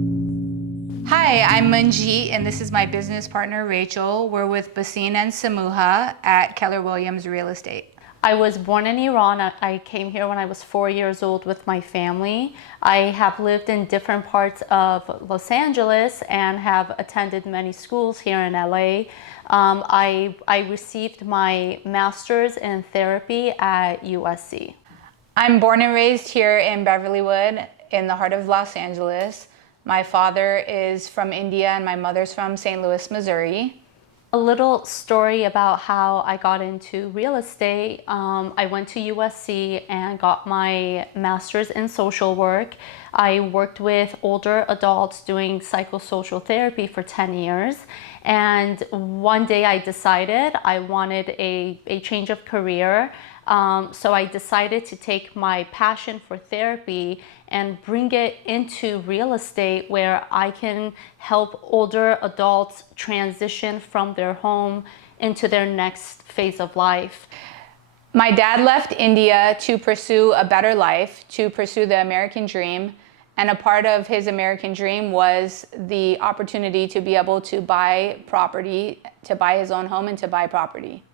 Hi, I'm Manjeet, and this is my business partner, Rachel. We're with Bhasin&Samouha at Keller Williams Real Estate. I was born in Iran. I came here when I was 4 years old with my family. I have lived in different parts of Los Angeles and have attended many schools here in LA. I received my master's in therapy at USC. I'm born and raised here in Beverlywood, in the heart of Los Angeles. My father is from India and my mother's from St. Louis, Missouri. A little story about how I got into real estate. I went to USC and got my master's in social work. I worked with older adults doing psychosocial therapy for 10 years. And one day I decided I wanted a change of career. So I decided to take my passion for therapy and bring it into real estate, where I can help older adults transition from their home into their next phase of life. My dad left India to pursue a better life, to pursue the American dream. And a part of his American dream was the opportunity to be able to buy property, to buy his own home and to buy property.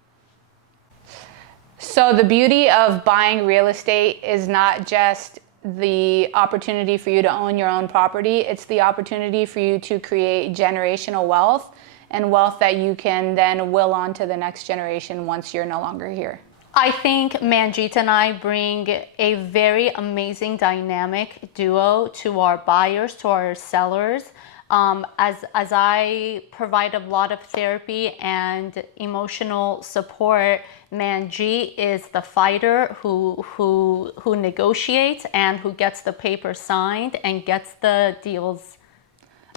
So the beauty of buying real estate is not just the opportunity for you to own your own property, it's the opportunity for you to create generational wealth, and wealth that you can then will on to the next generation once you're no longer here. I think Manjeet and I bring a very amazing dynamic duo to our buyers, to our sellers. As I provide a lot of therapy and emotional support, Manjeet is the fighter who negotiates and who gets the paper signed and gets the deals.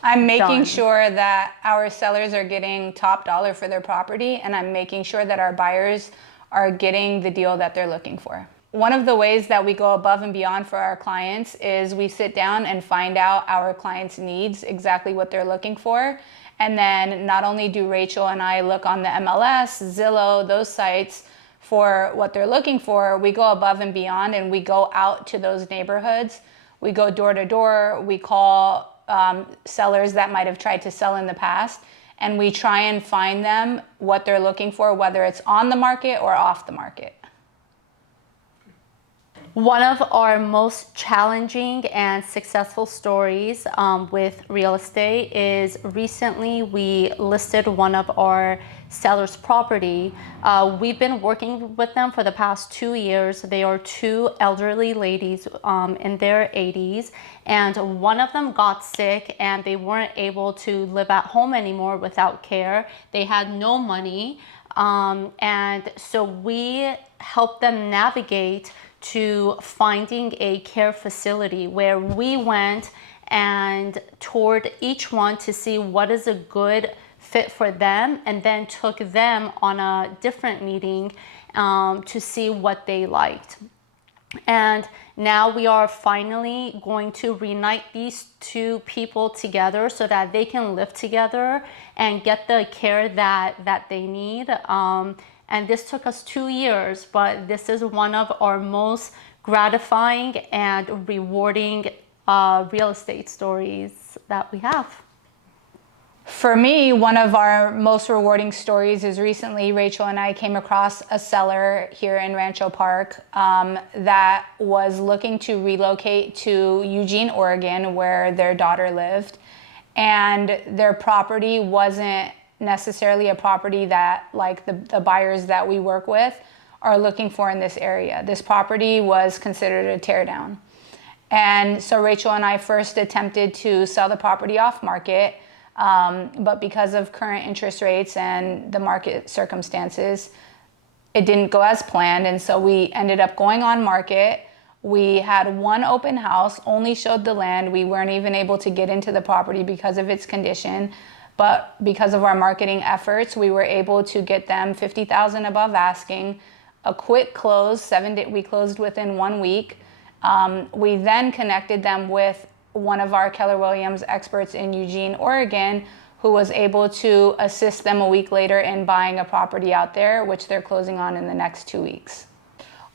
I'm making sure that our sellers are getting top dollar for their property, and I'm making sure that our buyers are getting the deal that they're looking for. One of the ways that we go above and beyond for our clients is we sit down and find out our clients' needs, exactly what they're looking for. And then not only do Rachel and I look on the MLS, Zillow, those sites for what they're looking for, we go above and beyond and we go out to those neighborhoods. We go door to door, we call sellers that might have tried to sell in the past, and we try and find them what they're looking for, whether it's on the market or off the market. One of our most challenging and successful stories with real estate is recently we listed one of our sellers' property. We've been working with them for the past 2 years. They are two elderly ladies in their 80s, and one of them got sick and they weren't able to live at home anymore without care. They had no money, and so we helped them navigate to finding a care facility, where we went and toured each one to see what is a good fit for them, and then took them on a different meeting to see what they liked. And now we are finally going to reunite these two people together so that they can live together and get the care that they need. And this took us 2 years, but this is one of our most gratifying and rewarding real estate stories that we have. For me, one of our most rewarding stories is recently Rachel and I came across a seller here in Rancho Park that was looking to relocate to Eugene, Oregon, where their daughter lived. And their property wasn't necessarily a property that like the buyers that we work with are looking for in this area. This property was considered a tear down. And so Rachel and I first attempted to sell the property off market, but because of current interest rates and the market circumstances, it didn't go as planned. And so we ended up going on market. We had one open house, only showed the land. We weren't even able to get into the property because of its condition. But because of our marketing efforts, we were able to get them $50,000 above asking, a quick close. We closed within 1 week. We then connected them with one of our Keller Williams experts in Eugene, Oregon, who was able to assist them a week later in buying a property out there, which they're closing on in the next 2 weeks.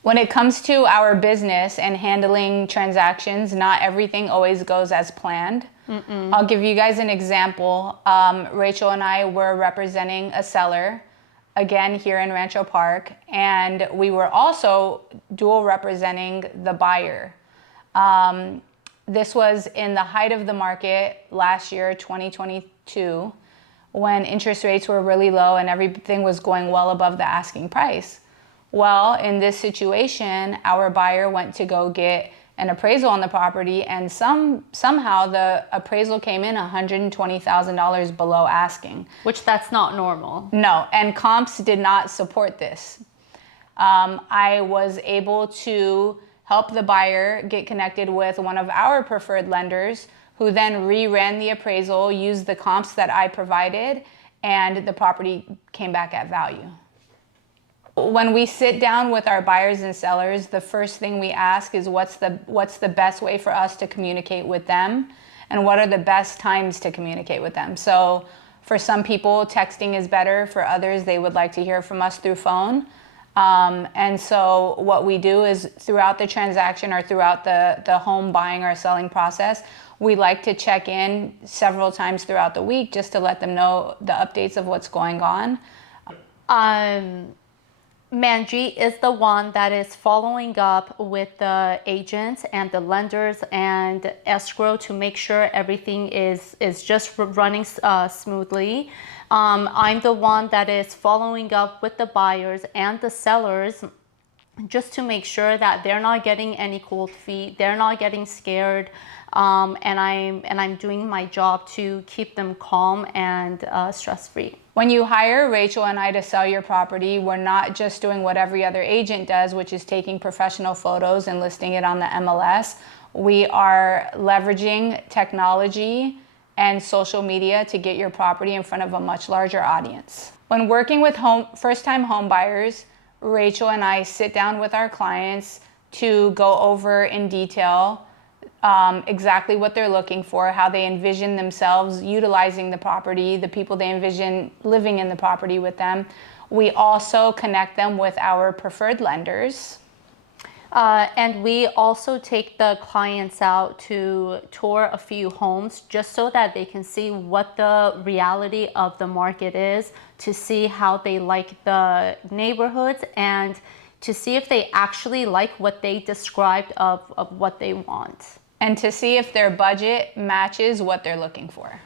When it comes to our business and handling transactions, not everything always goes as planned. I'll give you guys an example. Rachel and I were representing a seller, again here in Rancho Park, and we were also dual representing the buyer. This was in the height of the market last year, 2022, when interest rates were really low and everything was going well above the asking price. Well, in this situation, our buyer went to go get an appraisal on the property, and somehow the appraisal came in $120,000 below asking. Which that's not normal. No, and comps did not support this. I was able to help the buyer get connected with one of our preferred lenders, who then re-ran the appraisal, used the comps that I provided, and the property came back at value. When we sit down with our buyers and sellers, the first thing we ask is what's the best way for us to communicate with them, and what are the best times to communicate with them. So for some people, texting is better. For others, they would like to hear from us through phone. And so what we do is throughout the transaction or throughout the home buying or selling process, we like to check in several times throughout the week just to let them know the updates of what's going on. Manjeet is the one that is following up with the agents and the lenders and escrow to make sure everything is just running smoothly. I'm the one that is following up with the buyers and the sellers just to make sure that they're not getting any cold feet, they're not getting scared, and I'm doing my job to keep them calm and stress-free. When you hire Rachel and I to sell your property, we're not just doing what every other agent does, which is taking professional photos and listing it on the MLS. We are leveraging technology and social media to get your property in front of a much larger audience. When working with first-time home buyers, Rachel and I sit down with our clients to go over in detail exactly what they're looking for, how they envision themselves utilizing the property, the people they envision living in the property with them. We also connect them with our preferred lenders. And we also take the clients out to tour a few homes just so that they can see what the reality of the market is, to see how they like the neighborhoods, and to see if they actually like what they described of what they want. And to see if their budget matches what they're looking for.